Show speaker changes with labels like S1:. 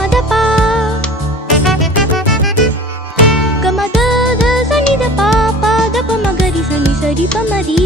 S1: கமதப்பா. கமத சனித பாப்பா தப்ப மகரி சனி சரி பமரி